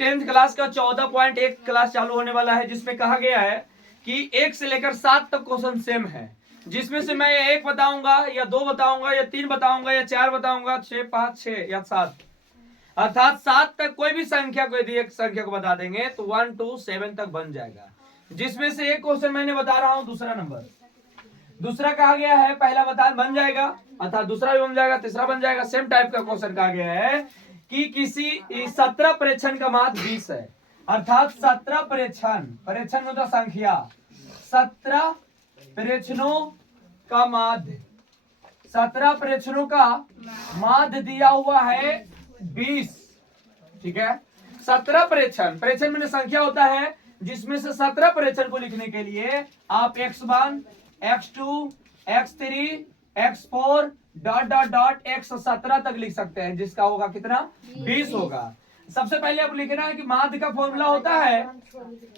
10th class का 14.1 class चालू होने वाला है, जिसमें कहा गया है कि 1 से लेकर 7 तक क्वेश्चन सेम है, जिसमें से मैं 1 बताऊंगा या 2 बताऊंगा या 3 बताऊंगा या 4 बताऊंगा, 6, 5, 6 या 7, अर्थात 7 तक कोई भी संख्या को यदि एक संख्या को बता देंगे तो 1 to 7 तक बन जाएगा, जिसमें से एक क्वेश्चन मैंने बता रहा हूं दूसरा नंबर। दूसरा कहा गया है पहला बता बन जाएगा, अर्थात दूसरा भी बन जाएगा, तीसरा बन जाएगा। सेम टाइप का क्वेश्चन कहा गया है कि किसी 17 प्रेक्षण का माध्य 20 है, अर्थात 17 प्रेक्षण मतलब संख्या, 17 प्रेक्षणों का माध्य, 17 प्रेक्षणों का माध्य दिया हुआ है 20। ठीक है, 17 प्रेक्षण मैंने संख्या होता है, जिसमें से 17 प्रेक्षण को लिखने के लिए आप x1 x2 x3 x4 dot dot dot x17 तक लिख सकते हैं, जिसका होगा कितना 20 होगा। सबसे पहले आप लिखना है कि माध्य का फॉर्मूला होता है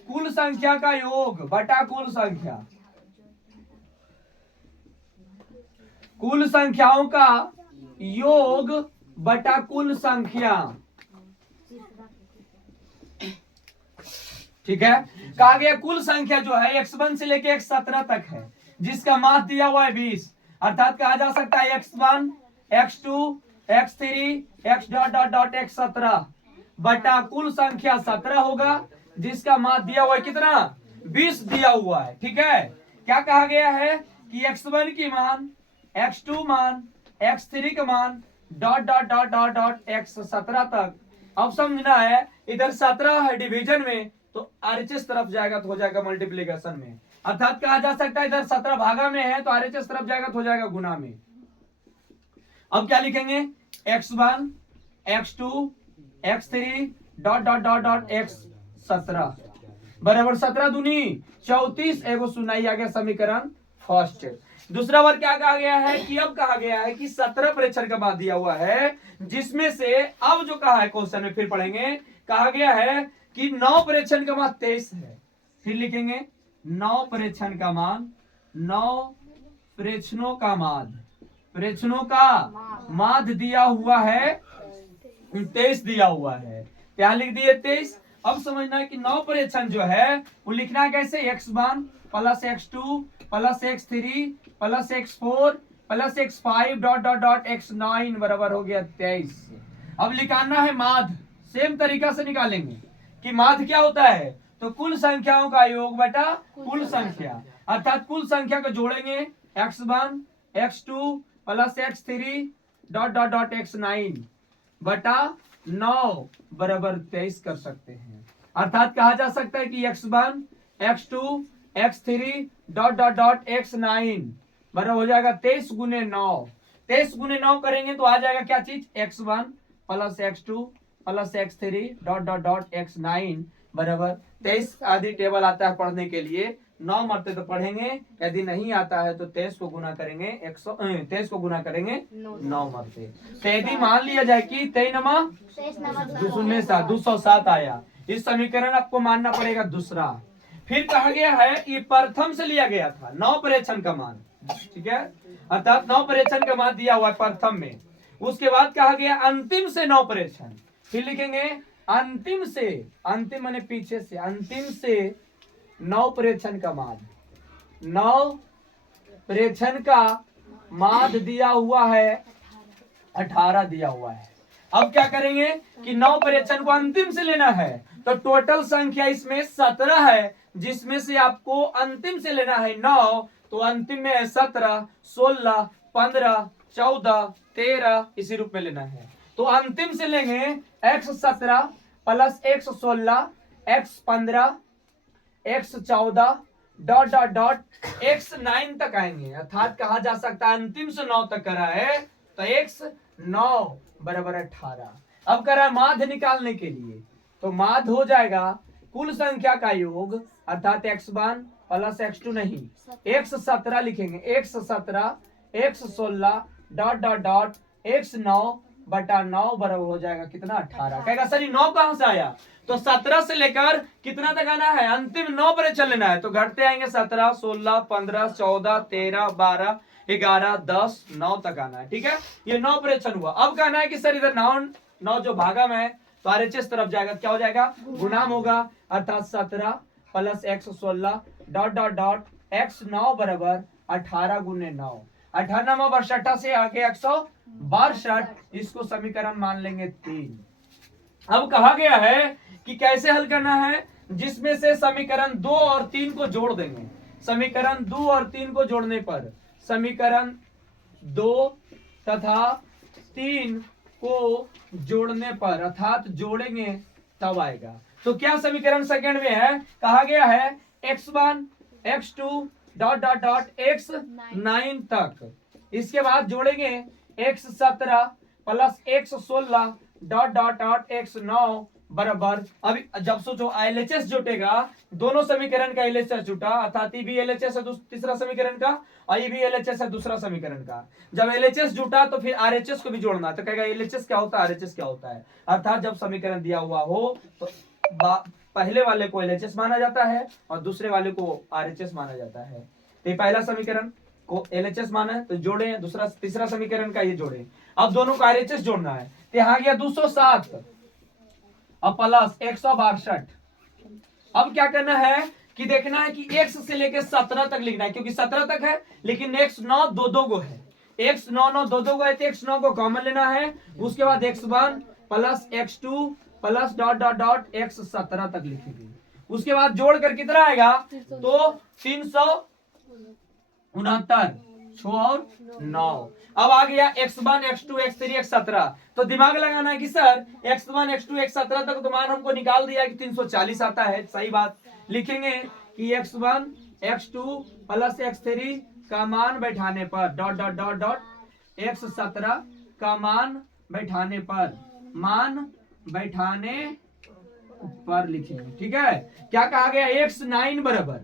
कुल संख्या का योग बटा कुल संख्या, कुल संख्याओं का योग बटा कुल संख्या। ठीक है, कहा गया कुल संख्या जो है x1 से लेके x17 तक है, जिसका माध्य दिया हुआ है 20, अर्थात कहा जा सकता है x1 x2 x3 x dot dot dot x17 बटा कुल संख्या 17 होगा, जिसका माध्य दिया हुआ है कितना 20 दिया हुआ है। ठीक है, क्या कहा गया है कि x1 की मान x2 मान x3 का मान dot dot dot dot dot x17 तक। अब समझना है इधर 17 है डिवीजन में, तो आरएचएस तरफ जाएगा तो हो जाएगा मल्टीप्लिकेशन में, अर्थात कहा जा सकता है इधर 17 भागा में है तो आरएचएस तरफ जाएगा तो हो जाएगा गुना में। अब क्या लिखेंगे x1 x2 x3 dot dot dot dot x17 बराबर 17 दूनी 34 एगो सुनाई आ गया समीकरण फर्स्ट। दूसरा बार क्या कहा गया है कि अब कहा गया है कि 17 प्रेक्षण का माध्य दिया हुआ है, जिसमें से अब जो कहा है क्वेश्चन में फिर पढ़ेंगे, कहा गया है कि 9 प्रेक्षण का मान 23 है। फिर लिखेंगे 9 प्रेक्षण का मान, 9 प्रेक्षणों का माध्य, प्रेक्षणों का माध्य दिया हुआ है 23 दिया हुआ है। क्या लिख दिए 23। अब समझना है कि 9 प्रेक्षण जो है वो लिखना है कैसे, x1 plus x2 plus x3 plus x4 plus x5 dot dot dot x9 बराबर हो गया 23। अब निकालना है माध्य, सेम तरीका से निकालेंगे कि माध्य क्या होता है, तो कुल संख्याओं का योग बटा कुल संख्या, अर्थात कुल संख्या को जोड़ेंगे x1 x2 plus x3 dot dot dot x9 बटा 9 बराबर 23 कर सकते हैं, अर्थात कहा जा सकता है कि x1 x2 x3 dot dot dot x9 बराबर हो जाएगा 23 गुने 9। 23 गुने 9 करेंगे तो आ जाएगा क्या चीज, x1 plus x2 plus x3 dot dot dot x9 बराबर 23। आदि टेबल आता है पढ़ने के लिए, 9 मरते तो पढ़ेंगे, यदि नहीं आता है तो 23 को गुना करेंगे 23 को गुना करेंगे 9 मरते। तो यदि मान लिया जाए कि 207 आया, इस समीकरण आपको मानना पड़ेगा दूसरा। फिर कहा गया है ये प्रथम से लिया गया था 9 प्रेक्षण का मान, ठीक है, अर्थात 9 प्रेक्षण का मान दिया हुआ है प्रथम में। उसके बाद कहा गया अंतिम से 9 प्रेक्षण, फिर लिखेंगे अंतिम से, अंतिम माने पीछे से, अंतिम से 9 प्रेक्षण का माध्य, 9 प्रेक्षण का माध्य दिया हुआ है 18 दिया हुआ है। अब क्या करेंगे कि 9 प्रेक्षण को अंतिम से लेना है, तो टोटल संख्या इसमें 17 है, जिसमें से आपको अंतिम से लेना है 9, तो अंतिम में है 17 16 15 14 13 इसी रूप में लेना है। तो अंतिम से लेंगे x17 plus x16 x15 x14 dot dot dot x9 तक आएंगे, अर्थात कहा जा सकता है अंतिम से 9 तक करा है तो x9 बराबर 18। अब करा है माध्य निकालने के लिए, तो माध्य हो जाएगा कुल संख्या का योग, अर्थात x1 प्लस x2 नहीं x17 लिखेंगे, x17 x16 dot dot dot x9 बटा 9 बराबर हो जाएगा कितना 18। कहेगा सर 9 कहां से आया, तो 17 से लेकर कितना तक आना है, अंतिम 9 प्रेक्षण लेना है, तो घटते आएंगे 17 16 15 14 13 12 11 10 9 तक आना है। ठीक है, ये 9 प्रेक्षण हुआ। अब कहना है कि सर इधर 9 जो भागा में तो RHS तरफ जाएगा, क्या हो जाएगा, गुणाम होगा, अर्थात 17 plus x 16 dot dot dot x 9 बराबर 18 गुने 9, 18 62 से आगे 162, इसको समीकरण मान लेंगे 3। अब कहा गया है कि कैसे हल करना है, जिसमें से समीकरण 2 और 3 को जोड़ देंगे। समीकरण 2 और 3 को जोड़ने पर समीकरण 2 तथा 3 को जोड़ने पर अर्थात जोड़ेंगे तब आएगा। तो क्या समीकरण सेकंड में है, कहा गया है x1 x2 dot dot dot x9 तक, इसके बाद जोड़ेंगे x17 plus x16 dot dot dot x9 बराबर। अभी जब सोचो LHS जुटेगा, दोनों समीकरण का LHS जुटा, अर्थात ये भी LHS है तीसरा समीकरण का और ये भी LHS है दूसरा समीकरण का। जब LHS जुटा तो फिर RHS को भी जोड़ना, तो कहेगा LHS क्या होता है, RHS क्या होता है। अर्थात जब समीकरण दिया हुआ हो तो पहले वाले को LHS माना जाता है और दूसरे वाले को RHS माना जाता है। तो पहला समीकरण को LHS माना है तो जोड़े, दूसरा तीसरा समीकरण का ये जोड़े। अब दोनों को RHS जोड़ना है, तो यहाँ गया 207 और प्लस 162। अब क्या करना है कि देखना है कि x से लेकर 17 तक लिखना है, क्योंकि 17 तक है लेकिन x9 दो गो है, x9 दो गो है, तो x9 को कॉमन लेना है। उसके बाद x1 plus x2 plus dot dot dot x17 तक लिखेंगे। उसके बाद जोड़ कर कितना आएगा, तो 369 6 और 9। अब आ गया x1 x2 x3 x17। तो दिमाग लगाना है कि सर x1 x2 x17 तक तो मान हमको निकाल दिया कि 340 आता है, सही बात। लिखेंगे कि x1 x2 प्लस x3 का मान बैठाने पर dot dot dot dot x17 का मान बैठाने पर लिखेंगे, ठीक है। क्या कहा गया, x9 बराबर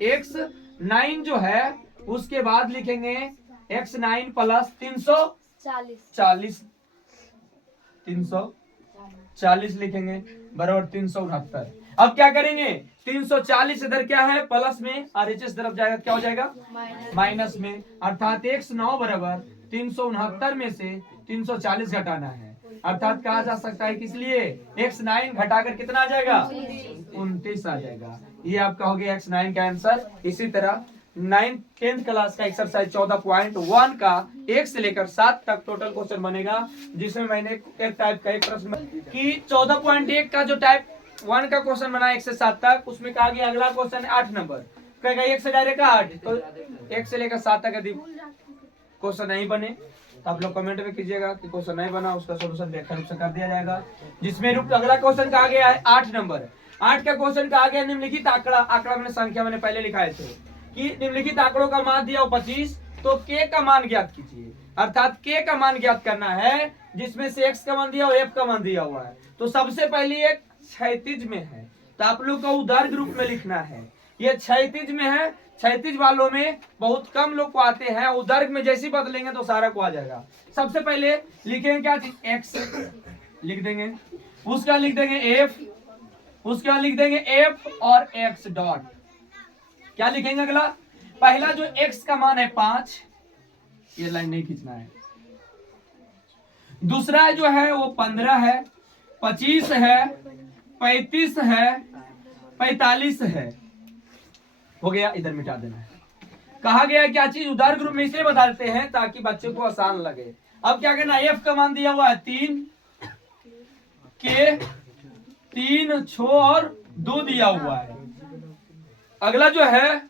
x9 जो है उसके बाद लिखेंगे x9 प्लस 340 लिखेंगे बराबर 369। अब क्या करेंगे, 340 इधर क्या है प्लस में, RHS तरफ जाएगा, क्या हो जाएगा माइनस में, अर्थात x9 बराबर 369 में से 340 घटाना है। अर्थात कहा जा सकता है कि इसलिए x9 घटाकर कितना आ जाएगा, 29 आ जाएगा। ये आपका हो गया x9 का आंसर। इसी तरह 9th क्लास का एक्सरसाइज 14.1 का 1 से लेकर 7 तक टोटल क्वेश्चन बनेगा, जिसमें मैंने एक टाइप का एक प्रश्न कि 14.1 का जो टाइप 1 का क्वेश्चन बना 1 से 7 तक, उसमें कहा गया अगला क्वेश्चन 8 नंबर कहेगा 1 से डायरेक्ट 8, तो 1 से लेकर 7 तक यदि क्वेश्चन नहीं बने तो आप लोग कमेंट में कीजिएगा कि क्वेश्चन नहीं बना, उसका सोल्यूशन व्याख्या रूप से कर दिया जाएगा। जिसमें अगला क्वेश्चन कहा गया है 8 नंबर। 8 का क्वेश्चन कहा गया निम्नलिखित आंकड़ा मैंने संख्या मैंने पहले लिखाए थे कि निम्नलिखित आंकड़ों का मान दिया 25, तो k का मान ज्ञात कीजिए। अर्थात k का मान ज्ञात करना है, जिसमें से x का मान दिया और f का मान दिया हुआ है। तो सबसे पहले एक क्षैतिज में है, तो आप लोग को उदार्घ रूप में लिखना है। ये क्षैतिज में है, क्षैतिज वालों में बहुत कम लोग को आते हैं, उदार्घ में जैसे बदलेंगे तो सारा को आ जाएगा। सबसे पहले लिखेंगे क्या चीज, x लिख देंगे, उसका लिख देंगे f, उसका लिख देंगे f और x डॉट। क्या लिखेंगे अगला, पहला जो x का मान है 5, ये लाइन नहीं खींचना है। दूसरा जो है वो 15 है, 25 है, 35 है, 45 है, हो गया, इधर मिटा देना है। कहा गया क्या चीज उदार्घ रूप में इसलिए बता देते हैं ताकि बच्चे को आसान लगे। अब क्या करना, f का मान दिया हुआ है 3, k 3 6 और 2 दिया हुआ है। अगला जो है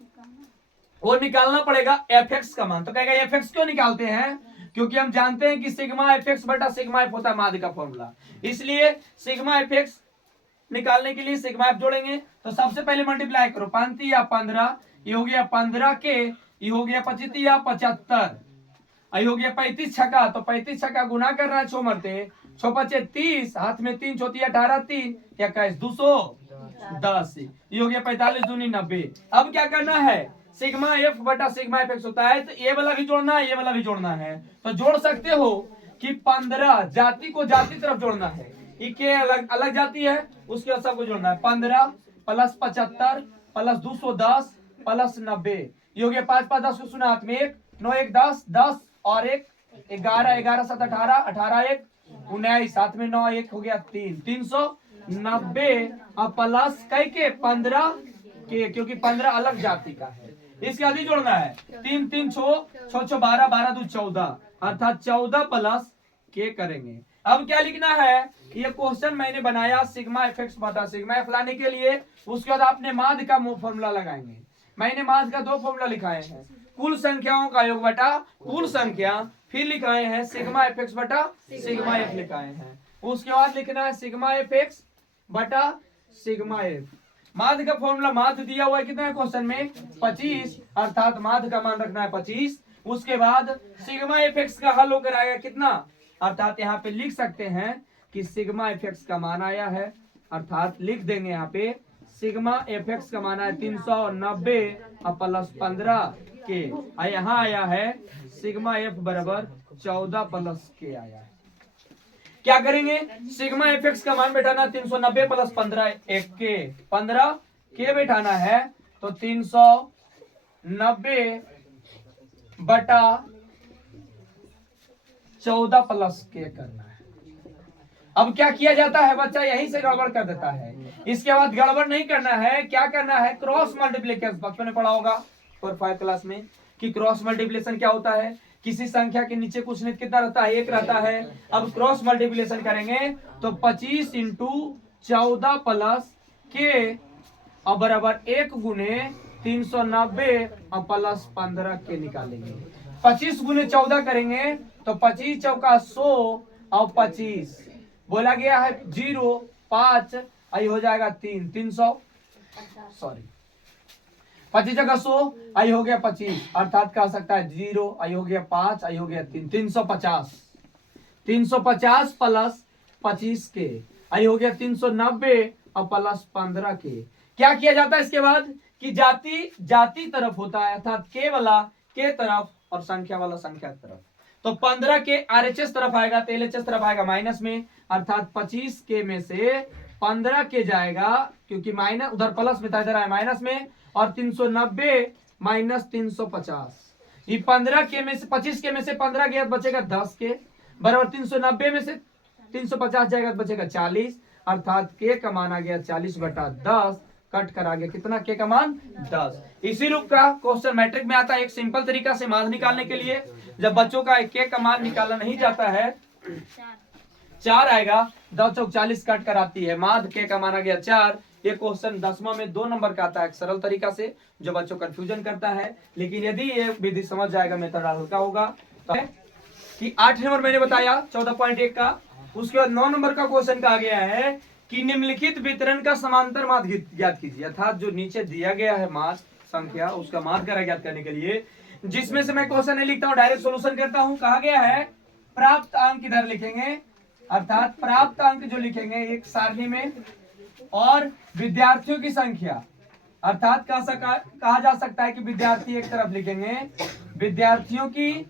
वो निकालना पड़ेगा fx का मान। तो कहेगा fx क्यों निकालते हैं, क्योंकि हम जानते हैं कि सिग्मा fx बटा सिग्मा f होता है माध्य का फॉर्मूला, इसलिए सिग्मा fx निकालने के लिए सिग्मा f जोड़ेंगे। तो सबसे पहले मल्टीप्लाई करो, 5 या 15, ये हो गया 15 के, ये हो गया 25 या 75, ये हो गया 35 छक्का, तो 35 छक्का गुना करना है 6 मरते, 6 5 30, हाथ में 3 छोटी 18 3 21 210, ये हो गया 45 दूनी 90। अब क्या करना है, सिग्मा f बटा सिग्मा fx होता है, तो ये वाला भी जोड़ना है, ये वाला भी जोड़ना है। तो जोड़ सकते हो कि 15 जाति को जाति तरफ जोड़ना है, के अलग अलग जाती है उसके बाद सबको जोड़ना है। 15 प्लस 75 प्लस 210 प्लस 90, ये हो गया 5 5 10 को सुना हाथ में 1 9 1 10 10 और 1 11 11 7 18 18 1 19, साथ में 9, 1 हो गया 3, 390 और प्लस कई के 15 के, क्योंकि 15 अलग जाति का है। इसके आदि जोड़ना है 3 3 6 6 6 12 12 2 14 अर्थात 14 प्लस के करेंगे। अब क्या लिखना है, ये क्वेश्चन मैंने बनाया सिग्मा एफ एक्स बटा सिग्मा एफ लाने के लिए। उसके बाद आपने माध्य का फॉर्मूला लगाएंगे। मैंने माध्य का 2 फॉर्मूला लिखाए हैं, कुल संख्याओं का योग बटा कुल संख्या, फिर लिखाए हैं सिग्मा एफ एक्स बटा सिग्मा एफ लिखाए हैं। उसके बाद लिखना है सिग्मा एफ एक्स बटा सिग्मा एफ। माध्य का फॉर्मूला माध्य दिया हुआ है कितना है क्वेश्चन में 25 अर्थात माध्य का मान रखना है 25। उसके बाद सिग्मा एफ एक्स का हल होकर आएगा कितना, अर्थात यहाँ पे लिख सकते हैं कि सिग्मा एफ एक्स का मान आया है, अर्थात लिख देंगे यहाँ पे सिग्मा एफ एक्स का मान है 390 और प्लस 15 के, और यहाँ आया है सिग्मा एफ बराबर 14 प्लस के आया है। क्या करेंगे, सिग्मा एफ एक्स का मान बैठाना 390 प्लस 15 एक के 15 के बैठाना है, तो 390 बटा 14 प्लस के करना है। अब क्या किया जाता है, बच्चा यहीं से गड़बड़ कर देता है। इसके बाद गड़बड़ नहीं करना है, क्या करना है, क्रॉस मल्टीप्लिकेशन बचपन में पढ़ा होगा 4-5 क्लास में कि क्रॉस मल्टीप्लिकेशन क्या होता है, किसी संख्या के नीचे कुछ नहीं कितना रहता है, 1 रहता है। अब क्रॉस मल्टीप्लिकेशन करेंगे तो 25 इंटू 14 प्लस के और बराबर 1 गुने 390 और प्लस 15 के निकालेंगे। 25 गुने 14 करेंगे तो 25 चौका 100 और 25 बोला गया है 0 5 आई हो जाएगा 3 300 सॉरी 25 जगह 100 आई हो गया 25 अर्थात कह सकता है 0 आई हो गया 5 आई हो गया 3 350 350 प्लस 25 के आई हो गया 390 और प्लस 15 के। क्या किया जाता है इसके बाद कि जाति तरफ होता है अर्थात के वाला के तरफ और संख्या वाला संख्या तरफ। तो 15 के आरएचएस तरफ आएगा तो एलएचएस तरफ आएगा माइनस में, अर्थात 25 के में से 15 के जाएगा क्योंकि माइनस उधर प्लस में था इधर आया माइनस में, और 390 माइनस 350 ये 15 के में से 25 के में से 15 गया बचेगा 10 के बराबर 390 में से 350 जाएगा तो बचेगा 40 अर्थात के का मान आ गया 40 बटा 10 कट कर आ गया कितना के का मान 10। इसी रूप का क्वेश्चन मैट्रिक में आता है एक सिंपल तरीका से माध्य निकालने के लिए। जब बच्चों का के का मान निकाला नहीं जाता है 4 आएगा 10 चौक 40 कट कर आती है माध्य के का मान आ गया 4। ये क्वेश्चन 10वां में 2 नंबर का आता है सरल तरीका से जो बच्चों कंफ्यूजन करता है, लेकिन यदि ये विधि समझ जाएगा मेथड हल्का होगा तो कि 8 नंबर मैंने बताया 14.1 का। उसके बाद 9 नंबर का क्वेश्चन कहा गया है कि निम्नलिखित वितरण का समांतर माध्य ज्ञात कीजिए, अर्थात जो नीचे दिया गया है माध्य संख्या उसका माध्य ज्ञात करने के लिए, जिसमें से मैं क्वेश्चन नहीं लिखता हूँ डायरेक्ट सॉल्यूशन करता हूँ। कहा गया है प्राप्त अंक इधर लिखेंगे, अर्थात प्राप्त अंक जो लिखेंगे एक सारणी में, और विद्यार्थियों की संख्या अर्थात कहा जा सकता है कि विद्यार्थी एक तरफ लिखेंगे विद्यार्थियों की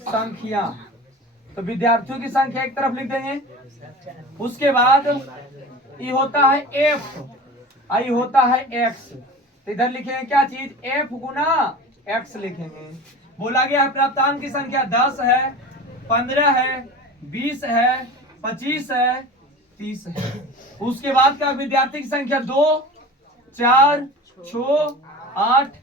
संख्या, तो विद्यार्थियों की संख्या एक तरफ लिख देंगे। उसके बाद ये होता है एफ आई होता है एक्स, तो इधर लिखेंगे क्या चीज एफ गुना एक्स लिखेंगे। बोला गया है प्राप्तांक की संख्या 10 है 15 है 20 है 25 है 30 है। उसके बाद का विद्यार्थी की संख्या 2 4 6 8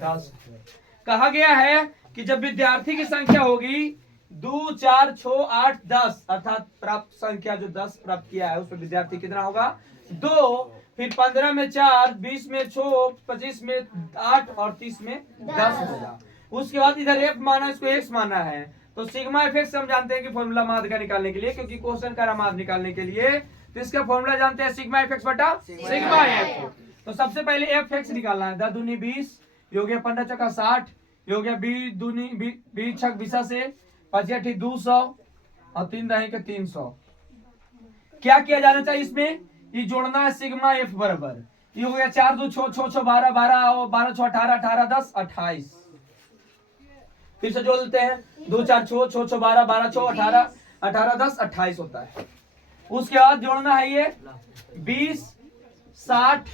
10 है। कहा गया है कि जब विद्यार्थी की संख्या होगी 2 4 6 8 10 अर्थात प्राप्त संख्या जो 10 प्राप्त किया है उसमें विद्यार्थी कितना होगा 2, फिर 15 में 4 20 में 6 25 में 8 और 30 में 10 होगा। उसके बाद इधर एफ माना इसको एक्स माना है, तो सिग्मा एफ एक्स हम जानते हैं कि फॉर्मूला माध्य का निकालने के लिए, क्योंकि क्वेश्चन का माध्य निकालने के लिए तो इसका फॉर्मूला जानते हैं सिग्मा एफ एक्स बटा सिग्मा एफ। तो सबसे पहले एफ एक्स निकालना है 10 दूनी 20 ये हो गया 15 चौका 60 ये हो गया 20 दूनी 20 छक 20 से 5 200 और 3 दही के 300। क्या किया जाना चाहिए इसमें, ये जोड़ना है सिग्मा एफ बराबर ये हो गया 4 2 6 6 12 12 और 12 6 18 18 10 28। फिर से जोड़ लेते हैं 2 4 6 6 6 12 12 6 18 18 10 28 होता है। उसके बाद जोड़ना है ये 20 60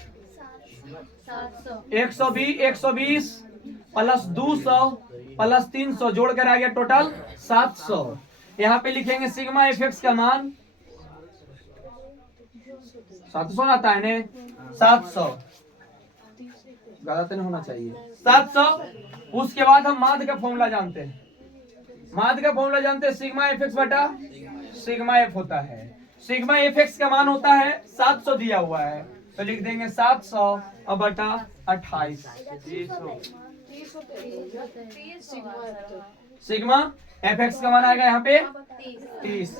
120 प्लस 200 प्लस 300 जोड़ कर आ गया टोटल 700। यहाँ पे लिखेंगे सिग्मा एफ एक्स का मान 700 आता है ने 700, गलत नहीं होना चाहिए 700। उसके बाद हम माध्य का फॉर्मूला जानते हैं, माध्य का फॉर्मूला जानते हैं सिग्मा एफ एक्स बटा सिग्मा एफ होता है। सिग्मा एफ एक्स का मान होता है 700 दिया हुआ है, तो लिख देंगे 700 और बटा 28। सिग्मा एफ एक्स का मान आएगा यहाँ पे 30,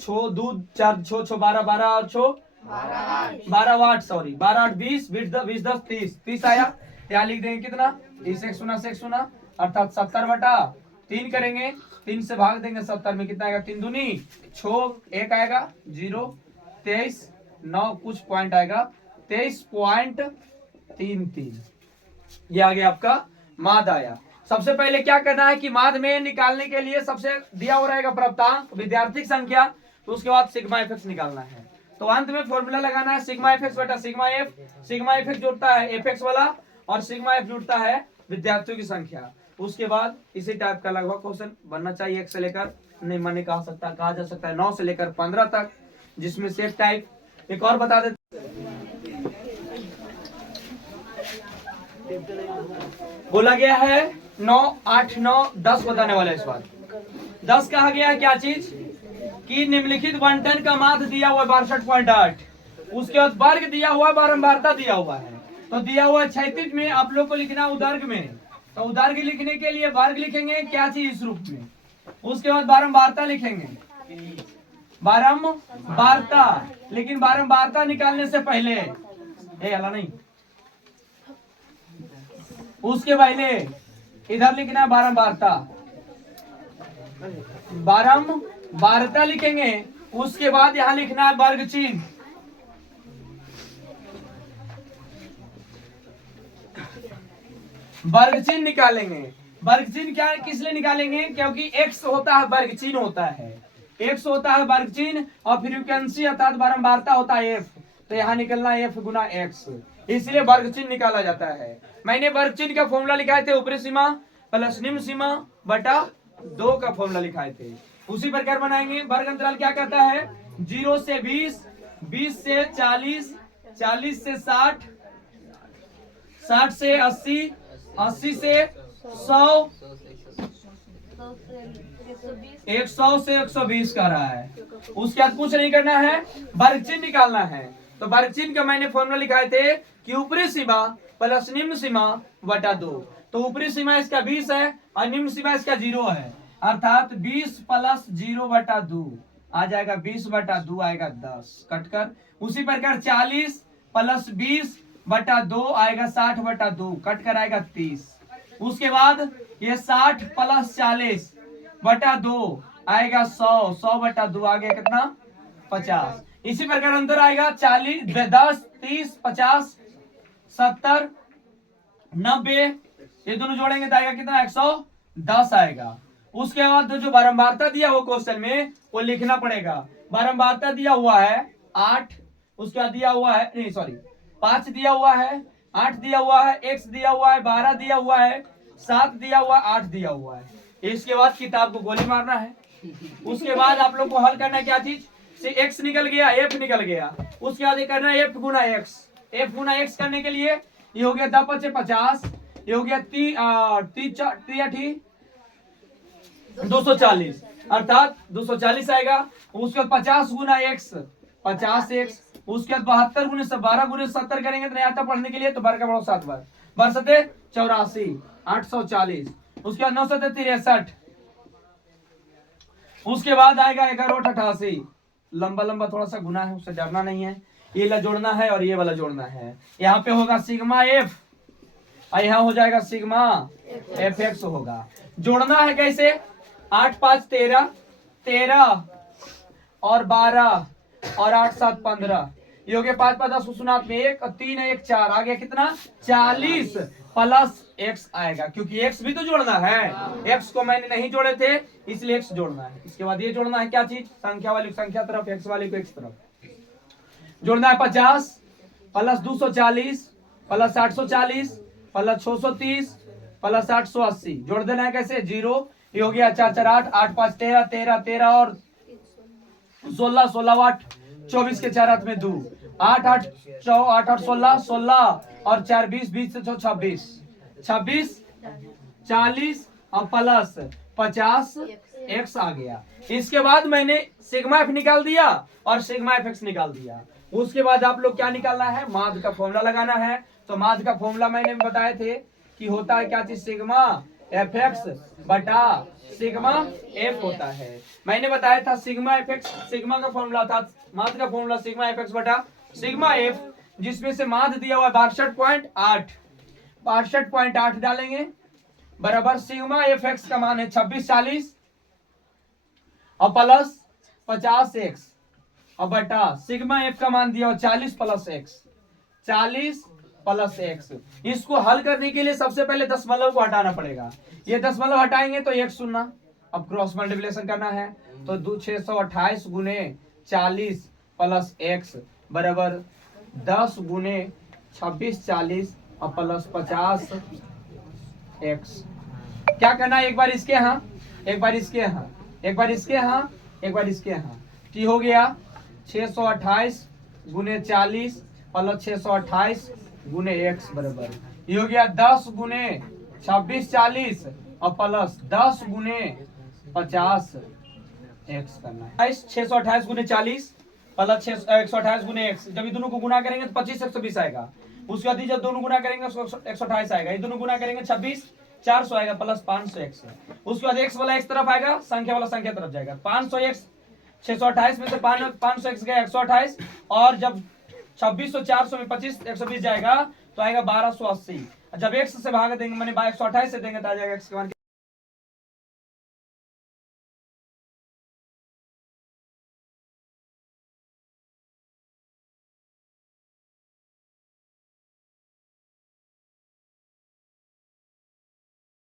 छो दूध 4 छो छो 12 12 और छो 12 वाट, सॉरी 12 8 20 20 10 30 आया। यहाँ लिख देंगे कितना 30 एक सुना अर्थात 70 बटा 3 करेंगे, 3 से भाग देंगे 70 में कितना आएगा 3 दूनी 6 1 आएगा 0 23 9 कुछ पॉइंट आएगा 23.33। ये आ गया आपका माध्य आया। सबसे पहले क्या करना है कि माध्य में निकालने के लिए सबसे दिया हो रहेगा प्राप्तांक विद्यार्थी संख्या, तो उसके बाद सिग्मा एफ एक्स निकालना है। तो अंत में फॉर्मूला लगाना है सिग्मा एफ एक्स बटा सिग्मा एफ जुड़ता है एफ एक्स वाला और सिग्मा एफ जुड़ता है विद्यार्थियों की संख्या। उसके बाद इसी टाइप का लगभग क्वेश्चन बनना चाहिए 1 से लेकर नहीं मैंने कहा जा सकता है 9 से लेकर 15 तक, जिसमें सेट टाइप एक और बता देते बोला गया है 9 8 9 10 बताने वाला है। इस बार 10 कहा गया है क्या चीज कि निम्नलिखित बंटन का माध्य दिया हुआ 62.8, उसके बाद वर्ग दिया हुआ बारंबारता दिया हुआ है, तो दिया हुआ क्षैतिज में आप लोग को लिखना उदार्ग में, तो उदार्ग लिखने के लिए वर्ग लिखेंगे क्या चीज इस रूप में, उसके बाद बारंबारता लिखेंगे बारंबारता, लेकिन बारंबारता निकालने से पहले नहीं उसके पहले इधर लिखना है बारंबारता लिखेंगे, उसके बाद यहाँ लिखना है वर्ग चिन्ह, वर्ग चिन्ह निकालेंगे। वर्ग चिन्ह क्या है किस लिए निकालेंगे, क्योंकि x होता है वर्ग चिन्ह होता है, x होता है वर्ग चिन्ह और फ्रीक्वेंसी अर्थात बारंबारता होता है f, तो यहाँ निकलना है f गुना x, इसलिए वर्ग चिन्ह निकाला जाता है। मैंने वर्ग चिन्ह का फॉर्मूला लिखाए थे ऊपरी सीमा प्लस निम्न सीमा बटा 2 का फॉर्मूला लिखाए थे, उसी प्रकार बनाएंगे। वर्ग अंतराल क्या कहता है 0 से 20 20 से 40 40 से 60 60 से 80 80 से 100 100 से 120 का रहा है। उसके बाद कुछ नहीं करना है, वर्ग चिन्ह निकालना है। तो वर्ग चिन्ह का मैंने फॉर्मूला लिखाए थे कि ऊपरी सीमा प्लस निम्न सीमा बटा 2, तो ऊपरी सीमा इसका 20 है और निम्न सीमा इसका 0 है, अर्थात 20 प्लस 0 बटा 2 आ जाएगा 20 बटा 2 आएगा 10 कटकर। उसी प्रकार 40 प्लस 20 बटा 2 आएगा 60 बटा 2 कटकर आएगा 30। उसके बाद ये 60 प्लस 40 बटा 2 आएगा 100 बटा 2 आ गया कितना 50। इसी प्रकार अंतर आएगा 40 10 30 50 70 90, ये दोनों जोड़ेंगे तो आएगा कितना 110 आएगा। उसके बाद जो बारंबारता दिया हुआ क्वेश्चन में वो लिखना पड़ेगा। बारंबारता दिया हुआ है 8, उसके बाद दिया हुआ है 5 दिया हुआ है, 8 दिया हुआ है, x दिया हुआ है, 12 दिया हुआ है, 7 दिया हुआ है, 8 दिया हुआ है। इसके बाद किताब को गोली मारना है। उसके बाद आप लोग को हल करना है क्या चीज से x निकल गया f निकल गया, उसके बाद ये करना है f गुना x। f गुना x करने के लिए ये हो गया 10 × 50, ये हो गया 240 अर्थात 240 आएगा। उसके बाद 50 गुना x 50x, उसके बाद 72 गुने 12 गुने 70 करेंगे तो नहीं आता पढ़ने के लिए, तो बार का बढ़ो 7 बार 12 84 840, उसके बाद 9 63, उसके बाद आएगा 11 88, लंबा लंबा थोड़ा सा गुना है उससे डरना नहीं है, ये वाला जोड़ना है और ये वाला जोड़ना है। यहाँ पे होगा सिग्मा एफ और यहाँ हो जाएगा सिग्मा एफ एक्स होगा। जोड़ना है कैसे 8 5 13 13 और 12 और 8 7 15, ये हो गया 5 5 10 सुनात में 1 और 3 1 4 आ गया कितना 40 प्लस x आएगा, क्योंकि x भी तो जोड़ना है, x को मैंने नहीं जोड़े थे इसलिए x जोड़ना है। इसके बाद ये जोड़ना है क्या चीज संख्या वाली संख्या तरफ x वाली को x तरफ जोड़ना है 50 प्लस 240 प्लस 840 प्लस 630 प्लस 880 जोड़ देना है कैसे 0 ये हो गया 4 4 8, 8 5 13, 13 13 और 16, 16 8 24 के 4 हाथ में 2, 8 8 8 8 16, 16 और 4 20, 20 से 26, 26 40 और प्लस 50 एक्स आ गया। इसके बाद मैंने सिग्मा एफ निकाल दिया और सिग्मा एफ एक्स निकाल दिया। उसके बाद आप लोग क्या निकालना है, माध्य का फॉर्मूला लगाना है। तो माध्य का फॉर्मूला मैंने बताए थे कि होता है क्या चीज, सिग्मा एफ एक्स बटा सिग्मा एफ होता है। मैंने बताया था सिग्मा एफ एक्स, सिग्मा का फॉर्मूला था, माध्य का फॉर्मूला सिग्मा एफ एक्स बटा सिग्मा एफ, जिसमें से माध्य दिया हुआ 62.8, 62.8 डालेंगे बराबर सिग्मा एफ एक्स का मान है 26 40 और प्लस 50 एक्स और बटा सिग्मा एफ का मान दिया 40 प्लस एक्स, 40 प्लस एक्स। इसको हल करने के लिए सबसे पहले दशमलव को हटाना पड़ेगा। ये दशमलव हटाएंगे तो एक शून्य, अब क्रॉस मल्टीप्लिकेशन करना है तो 628 गुने 40 प्लस एक्स बराबर 10 गुने 26 40 और प्लस 50 एक्स। क्या करना है, एक बार इसके यहाँ, एक बार इसके यहाँ, एक बार इसके यहाँ, एक बार इसके यहाँ, की हो गया 628 गुने 40 प्लस 628 गुने एक्स बराबर ये हो गया 10 गुने 26 40 और प्लस 10 गुने 50 एक्स करना है। 628 गुने 40 प्लस 128 गुने एक्स, जब ये दोनों को गुना करेंगे तो 25 120 आएगा। उसके बाद जब दोनों गुना करेंगे 128 आएगा, ये दोनों गुना करेंगे 26 400 आएगा प्लस 500 एक्स। उसके बाद एक्स वाला एक्स तरफ आएगा, संख्या वाला संख्या तरफ जाएगा। 500 एक्स 628 में से 500 एक्स गया 128 और जब 2600 400 में 25 120 जाएगा तो आएगा 1280। जब एक्स से भाग देंगे मैंने 128 से देंगे तो आ जाएगा एक्स के मान